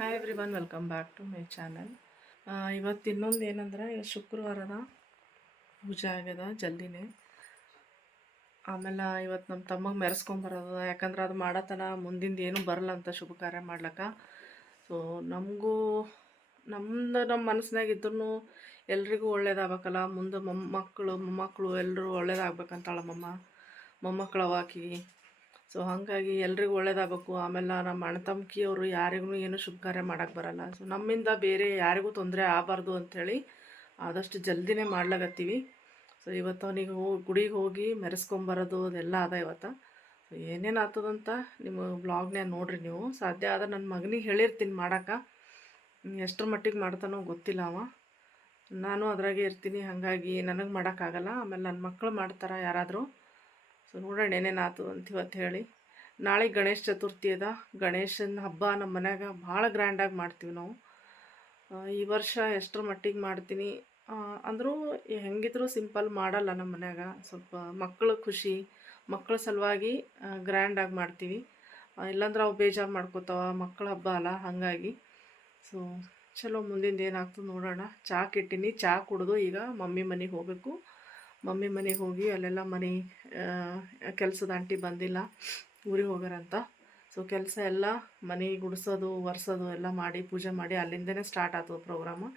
Hi everyone welcome back to my channel ಇವತ್ತು ಇನ್ನೊಂದು ಏನಂದ್ರೆ ಶುಕ್ರವಾರದ ಪೂಜೆ ಆಗ್ಯದ ಜಲ್ದಿನೇ. ಆಮೇಲೆ ಇವತ್ತು ನಮ್ಮ ತಮ್ಮಗೆ ಮೆರೆಸ್ಕೊಂಬರೋದು ಯಾಕಂದ್ರೆ ಅದು ಮಾಡತನ, ಮುಂದಿಂದ ಏನೂ ಬರಲ್ಲ ಅಂತ ಶುಭ ಕಾರ್ಯ ಮಾಡ್ಲಕ್ಕ. ಸೊ ನಮಗೂ ನಮ್ಮದು ನಮ್ಮ ಮನಸ್ಸಿನಾಗ ಇದ್ರೂ ಎಲ್ರಿಗೂ ಒಳ್ಳೇದಾಗಬೇಕಲ್ಲ. ಮುಂದೆ ಮೊಮ್ಮಕ್ಕಳು ಮೊಮ್ಮಕ್ಕಳು ಎಲ್ಲರೂ ಒಳ್ಳೇದಾಗಬೇಕಂತಾಳಮ್ಮ ಮೊಮ್ಮಕ್ಕಳು ಅವಾಕಿ. ಸೊ ಹಾಗಾಗಿ ಎಲ್ರಿಗೂ ಒಳ್ಳೇದಾಗಬೇಕು. ಆಮೇಲೆ ನಮ್ಮ ಅಣ್ಣ ತಮ್ಮಕಿಯವರು ಯಾರಿಗೂ ಏನು ಶುಭ ಕಾರ್ಯ ಮಾಡೋಕ್ಕೆ ಬರಲ್ಲ. ಸೊ ನಮ್ಮಿಂದ ಬೇರೆ ಯಾರಿಗೂ ತೊಂದರೆ ಆಗಬಾರ್ದು ಅಂಥೇಳಿ ಆದಷ್ಟು ಜಲ್ದಿನೇ ಮಾಡ್ಲಾಗತ್ತೀವಿ ಸೊ ಇವತ್ತು ಅವನಿಗೆ ಹೋಗಿ ಗುಡಿಗೆ ಹೋಗಿ ಮೆರೆಸ್ಕೊಂಬರೋದು ಅದೆಲ್ಲ ಅದ ಇವತ್ತು. ಸೊ ಏನೇನು ಆಗ್ತದಂತ ನಿಮ್ಮ ಬ್ಲಾಗ್ನೇ ನೋಡ್ರಿ ನೀವು. ಸಾಧ್ಯ ಆದ ನನ್ನ ಮಗನಿಗೆ ಹೇಳಿರ್ತೀನಿ ಮಾಡಕ್ಕೆ ಎಷ್ಟರ ಮಟ್ಟಿಗೆ ಮಾಡ್ತಾನೋ ಗೊತ್ತಿಲ್ಲ ಅವ. ನಾನು ಅದರಾಗೆ ಇರ್ತೀನಿ, ಹಾಗಾಗಿ ನನಗೆ ಮಾಡೋಕ್ಕಾಗಲ್ಲ ಆಮೇಲೆ ನನ್ನ ಮಕ್ಕಳು ಮಾಡ್ತಾರೆ ಯಾರಾದರೂ. ಸೊ ನೋಡೋಣ ಏನೇನು ಅಂತ ಹೇಳಿ. ನಾಳೆ ಗಣೇಶ ಚತುರ್ಥಿ ಅದ. ಗಣೇಶನ ಹಬ್ಬ ನಮ್ಮ ಮನ್ಯಾಗ ಭಾಳ ಗ್ರ್ಯಾಂಡಾಗಿ ಮಾಡ್ತೀವಿ ನಾವು. ಈ ವರ್ಷ ಎಷ್ಟರ ಮಟ್ಟಿಗೆ ಮಾಡ್ತೀನಿ? ಅಂದರೂ ಹೆಂಗಿದ್ರು ಸಿಂಪಲ್ ಮಾಡಲ್ಲ ನಮ್ಮ ಮನ್ಯಾಗ. ಸ್ವಲ್ಪ ಮಕ್ಕಳ ಖುಷಿ ಮಕ್ಕಳ ಸಲುವಾಗಿ ಗ್ರ್ಯಾಂಡಾಗಿ ಮಾಡ್ತೀವಿ. ಇಲ್ಲಾಂದ್ರೆ ಅವು ಬೇಜಾರು ಮಾಡ್ಕೋತಾವ. ಮಕ್ಕಳ ಹಬ್ಬ ಅಲ್ಲ ಹಾಗಾಗಿ. ಸೊ ಚಲೋ ಮುಂದಿಂದ ಏನಾಗ್ತದೆ ನೋಡೋಣ. ಚಹಾ ಕೆಟ್ಟಿನಿ. ಚಹಾ ಕುಡಿದು ಈಗ ಮಮ್ಮಿ ಮನೆಗೆ ಹೋಗಬೇಕು. ಮಮ್ಮಿ ಮನೆಗೆ ಹೋಗಿ ಅಲ್ಲೆಲ್ಲ ಮನೆ ಕೆಲಸದ ಆಂಟಿ ಬಂದಿಲ್ಲ, ಊರಿಗೆ ಹೋಗ್ಯಾರಂತ ಸೊ ಕೆಲಸ ಎಲ್ಲ ಮನೆ ಗುಡಿಸೋದು, ಒರೆಸೋದು ಎಲ್ಲ ಮಾಡಿ, ಪೂಜೆ ಮಾಡಿ ಅಲ್ಲಿಂದನೇ ಸ್ಟಾರ್ಟ್ ಆಯ್ತು ಪ್ರೋಗ್ರಾಮು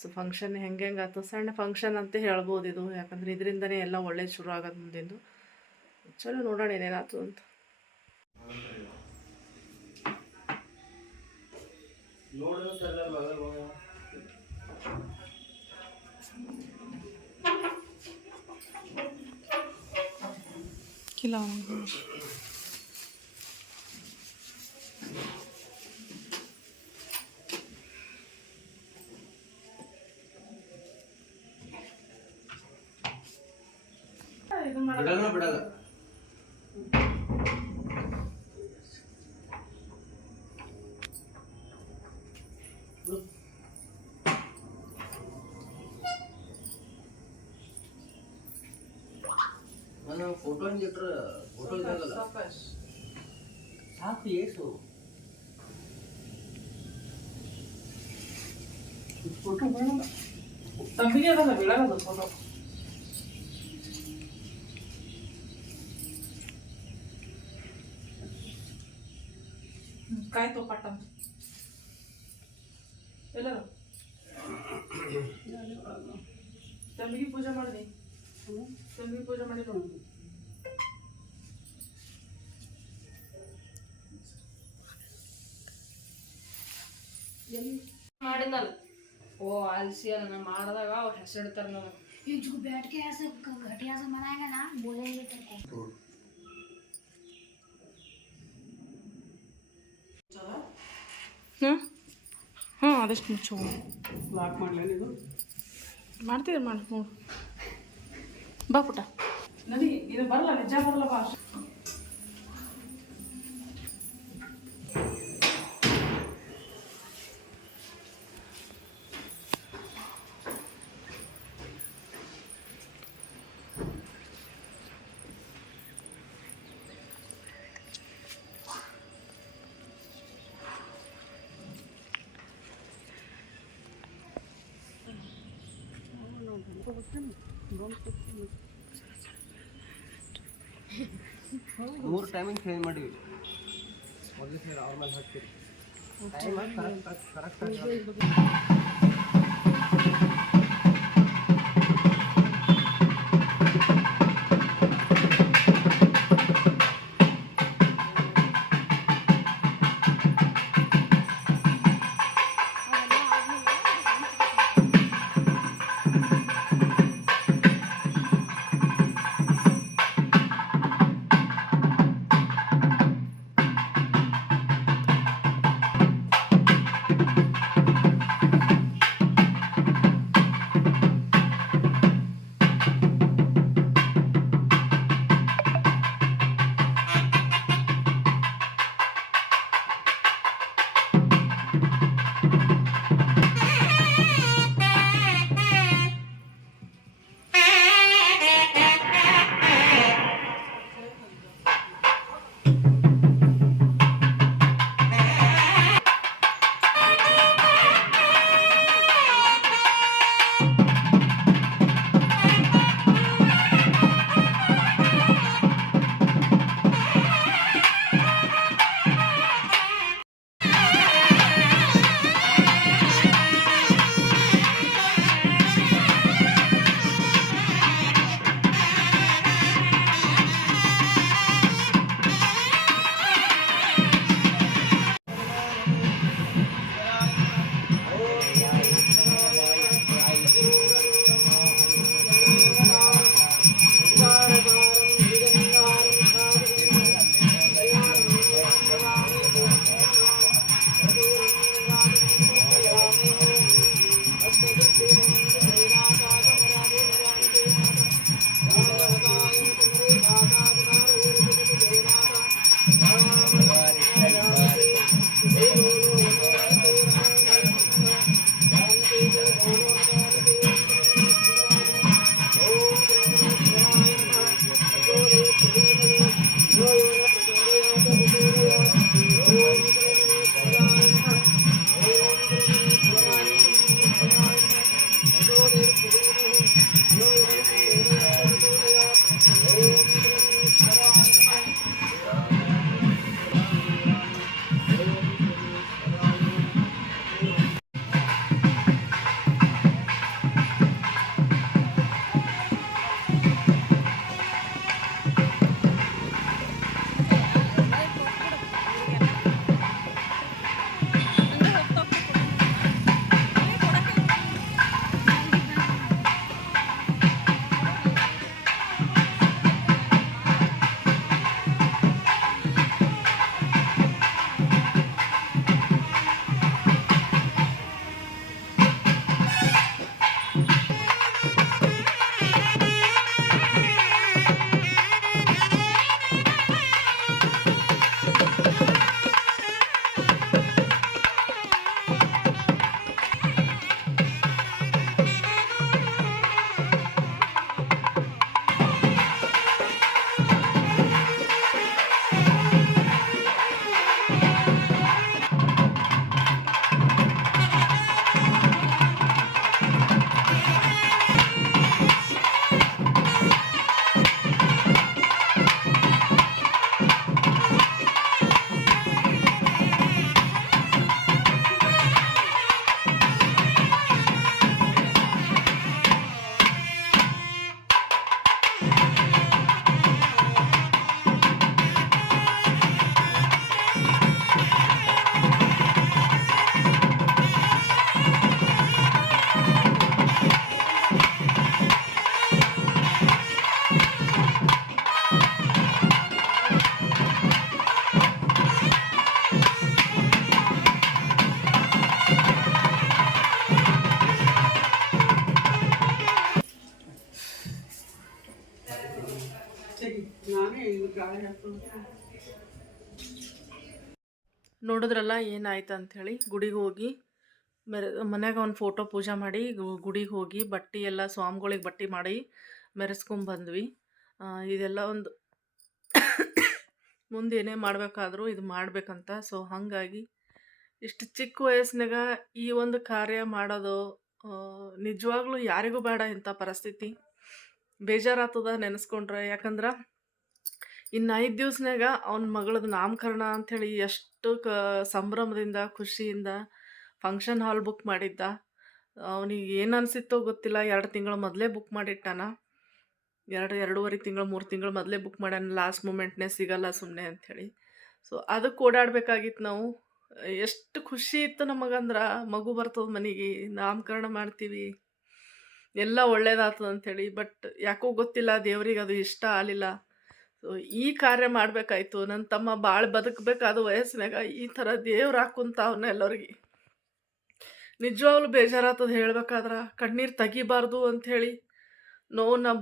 ಸೊ ಫಂಕ್ಷನ್ ಹೆಂಗೆ ಹೆಂಗೆ ಆಯ್ತು ಸಣ್ಣ ಫಂಕ್ಷನ್ ಅಂತ ಹೇಳ್ಬೋದು ಇದು. ಯಾಕಂದ್ರೆ ಇದರಿಂದನೇ ಎಲ್ಲ ಒಳ್ಳೇದು ಶುರು ಆಗೋದು ಮುಂದಿಂದು. ಚಲೋ ನೋಡೋಣ ಏನೇನಾಯ್ತು ಅಂತ. ಕಿಲ ಬಿಡಲ್ಲ ಬಿಡಲ್ಲ ಫೋಟೋ ಹಿಂಗೆ ಇಟ್ರೆ ಫೋಟೋ ಇದಾಗಲ್ಲ ಸಾಕು ಏಸು ಫೋಟೋ ಬೇಡ ತಂಬಿಗೆ ಅದಲ್ಲ ಬೀಳಲ್ಲ ಫೋಟೋ ಕಾಯಿ ತೊಪ್ಪಟ್ಟ ಎಲ್ಲರು ತಂಬಿಗೆ ಪೂಜೆ ಮಾಡಿದೆ ತಂಬಿಗೆ ಪೂಜೆ ಮಾಡಿದ್ರು ಮಾಡಿದ್ನಲ್ಲ ಓ ಆಲ್ಸಿ ಅಲ್ಲ ನಾ ಮಾಡಿದಾಗ ಅವ್ರು ಹೆಸರಿಡ್ತಾರ ನನಗೆ ये जो बैठ के ऐसे ग- घटिया से मनाएगा ना बोलेंगे तेरे को ಹಾಂ ಹಾಂ ಅದಷ್ಟು ಮುಚ್ಚು ಲಾಕ್ ಮಾಡ್ಲೇನು ಇದು ಮಾಡ್ತಿದ್ರು ಮಾಡಿ ಹ್ಞೂ ಬಾ ಪುಟ ನಡಿ ಇದು ಬರಲ್ಲ ನಿಜ ಬರಲ್ಲ ಬಾ. ಮೂರು ಟೈಮಿಂಗ್ ಚೇಂಜ್ ಮಾಡಿವಿ ಮೊದಲು ಸರಿ ಅವ್ರ ಮೇಲೆ ಹಾಕ್ತೀರಿ ಟೈಮ್ ಕರೆಕ್ಟ್ ಕರೆಕ್ಟ್ ನೋಡಿದ್ರಲ್ಲ ಏನಾಯ್ತು ಅಂಥೇಳಿ ಗುಡಿಗೆ ಹೋಗಿ, ಮೆರೆ ಮನ್ಯಾಗ ಒಂದು ಫೋಟೋ ಪೂಜೆ ಮಾಡಿ ಗುಡಿಗೆ ಹೋಗಿ ಬಟ್ಟೆ ಎಲ್ಲ ಸ್ವಾಮಿಗಳಿಗೆ ಬಟ್ಟೆ ಮಾಡಿ ಮೆರೆಸ್ಕೊಂಬಂದ್ವಿ ಬಂದ್ವಿ. ಇದೆಲ್ಲ ಒಂದು ಮುಂದೆ ಏನೇ ಮಾಡಬೇಕಾದ್ರೂ ಇದು ಮಾಡಬೇಕಂತ. ಸೊ, ಹಾಗಾಗಿ ಇಷ್ಟು ಚಿಕ್ಕ ವಯಸ್ಸಿನಾಗ ಈ ಒಂದು ಕಾರ್ಯ ಮಾಡೋದು ನಿಜವಾಗ್ಲೂ ಯಾರಿಗೂ ಬೇಡ ಇಂಥ ಪರಿಸ್ಥಿತಿ. ಬೇಜಾರಾಗ್ತದ ನೆನೆಸ್ಕೊಂಡ್ರೆ. ಯಾಕಂದ್ರೆ ಇನ್ನು ಐದು ದಿವ್ಸನಾಗ ಅವ್ನ ಮಗಳದ್ದು ನಾಮಕರಣ ಅಂಥೇಳಿ ಎಷ್ಟು ಕ ಸಂಭ್ರಮದಿಂದ, ಖುಷಿಯಿಂದ ಫಂಕ್ಷನ್ ಹಾಲ್ ಬುಕ್ ಮಾಡಿದ್ದ. ಅವನಿಗೆ ಏನು ಅನಿಸಿತ್ತೋ ಗೊತ್ತಿಲ್ಲ. ಎರಡು ತಿಂಗಳು ಮೊದಲೇ ಬುಕ್ ಮಾಡಿಟ್ಟಾನ. ಎರಡು, ಎರಡೂವರೆ ತಿಂಗಳು, ಮೂರು ತಿಂಗಳು ಮೊದಲೇ ಬುಕ್ ಮಾಡ್ಯಾನ. ಲಾಸ್ಟ್ ಮೂಮೆಂಟ್ನೇ ಸಿಗಲ್ಲ ಸುಮ್ಮನೆ ಅಂಥೇಳಿ ಸೊ ಅದಕ್ಕೆ ಓಡಾಡಬೇಕಾಗಿತ್ತು ನಾವು. ಎಷ್ಟು ಖುಷಿ ಇತ್ತು ನಮಗಂದ್ರೆ. ಮಗು ಬರ್ತದ ಮನೆಗೆ, ನಾಮಕರಣ ಮಾಡ್ತೀವಿ. ಎಲ್ಲ ಒಳ್ಳೇದಾಗ್ತದೆ ಅಂಥೇಳಿ ಬಟ್ ಯಾಕೋ ಗೊತ್ತಿಲ್ಲ ದೇವರಿಗೆ ಅದು ಇಷ್ಟ ಆಗಲಿಲ್ಲ. ಸೊ ಈ ಕಾರ್ಯ ಮಾಡಬೇಕಾಯ್ತು. ನನ್ನ ತಮ್ಮ ಭಾಳ ಬದುಕಬೇಕಾದ ವಯಸ್ಸಿನಾಗ ಈ ಥರ ದೇವ್ರು ಹಾಕುಂತ ಅವನ್ನ ಎಲ್ಲರಿಗೆ. ನಿಜವಾಗ್ಲೂ ಬೇಜಾರಾತದ ಹೇಳ್ಬೇಕಾದ್ರೆ, ಕಣ್ಣೀರು ತೆಗಿಬಾರ್ದು ಅಂಥೇಳಿ ನೋವು ನಮ್ಮ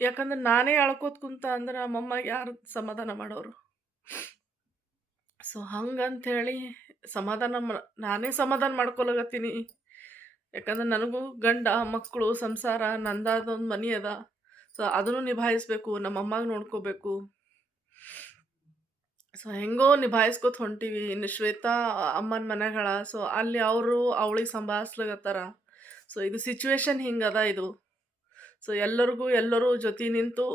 ಯಾಕಂದ್ರೆ ನಾನೇ ಅಳ್ಕೋತ ಕುಂತ ಅಂದ್ರೆ ನಮ್ಮಮ್ಮ ಯಾರು ಸಮಾಧಾನ ಮಾಡೋರು? ಸೊ ಹೇಳಿ ಸಮಾಧಾನ ನಾನೇ ಸಮಾಧಾನ ಮಾಡ್ಕೊಳಗತ್ತೀನಿ ಯಾಕಂದ್ರೆ ನನಗೂ ಗಂಡ ಮಕ್ಕಳು ಸಂಸಾರ ನಂದಾದ ಒಂದು ಮನೆ ಅದ. ಸೊ ಅದನ್ನು ನಿಭಾಯಿಸ್ಬೇಕು ನಮ್ಮ ಅಮ್ಮಗೆ ನೋಡ್ಕೋಬೇಕು. ಸೊ ಹೆಂಗೋ ನಿಭಾಯಿಸ್ಕೊತ ಹೊಂಟೀವಿ. ಇನ್ನು ಶ್ವೇತಾ, ಅಮ್ಮನ ಮನೆಗಳ, ಸೊ ಅಲ್ಲಿ ಅವರು ಅವಳಿಗೆ ಸಂಭಾಳಿಸ್ಲಾಗತ್ತಾರ ಸೊ ಇದು ಸಿಚುವೇಶನ್ ಹಿಂಗದ ಇದು. ಸೊ ಎಲ್ಲರಿಗೂ ಎಲ್ಲರೂ ಜೊತೆ ನಿಂತು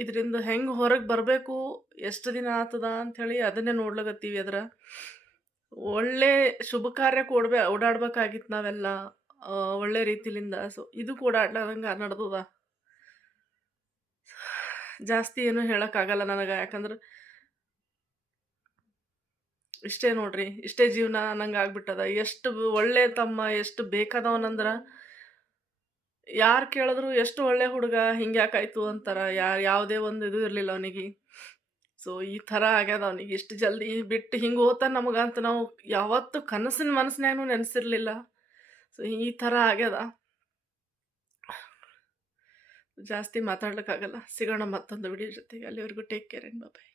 ಇದರಿಂದ ಹೆಂಗೆ ಹೊರಗೆ ಬರಬೇಕು, ಎಷ್ಟು ದಿನ ಆಗ್ತದ ಅಂಥೇಳಿ ಅದನ್ನೇ ನೋಡ್ಲಾಗತ್ತೀವಿ ಅದರ. ಒಳ್ಳೆ ಶುಭ ಕಾರ್ಯ ಕೊಡ್ಬೇ ಓಡಾಡ್ಬೇಕಾಗಿತ್ತು ನಾವೆಲ್ಲ ಒಳ್ಳೆ ರೀತಿಲಿಂದ. ಸೊ ಇದು ಕೂಡ ನಡೆದದ. ಜಾಸ್ತಿ ಏನು ಹೇಳೋಕ್ಕಾಗಲ್ಲ ನನಗೆ. ಯಾಕಂದ್ರೆ ಇಷ್ಟೇ ನೋಡ್ರಿ, ಇಷ್ಟೇ ಜೀವನ ನಂಗೆ ಆಗ್ಬಿಟ್ಟದ. ಎಷ್ಟು ಒಳ್ಳೆ ತಮ್ಮ, ಎಷ್ಟು ಬೇಕಾದವನಂದ್ರೆ ಯಾರು ಕೇಳಿದ್ರು ಎಷ್ಟು ಒಳ್ಳೆ ಹುಡುಗ, ಹಿಂಗೆ ಯಾಕಾಯ್ತು ಅಂತಾರ. ಯಾರು, ಯಾವುದೇ ಒಂದು ಇದು ಇರಲಿಲ್ಲ ಅವನಿಗೆ. ಸೊ ಈ ಥರ ಆಗ್ಯದ ಅವನಿಗೆ. ಇಷ್ಟು ಜಲ್ದಿ ಬಿಟ್ಟು ಹಿಂಗೆ ಹೋತ ನಮಗಂತ ನಾವು ಯಾವತ್ತೂ ಕನಸಿನ ಮನಸ್ಸಿನಾಗೂ ನೆನೆಸಿರ್ಲಿಲ್ಲ. ಸೊ ಈ ಥರ ಆಗ್ಯದ. ಜಾಸ್ತಿ ಮಾತಾಡ್ಲಿಕ್ಕಾಗಲ್ಲ. ಸಿಗೋಣ ಮತ್ತೊಂದು ವಿಡಿಯೋ ಜೊತೆಗೆ. ಅಲ್ಲಿವರೆಗೂ ಟೇಕ್ ಕೇರ್ ಅಂಡ್ ಬಾಯ್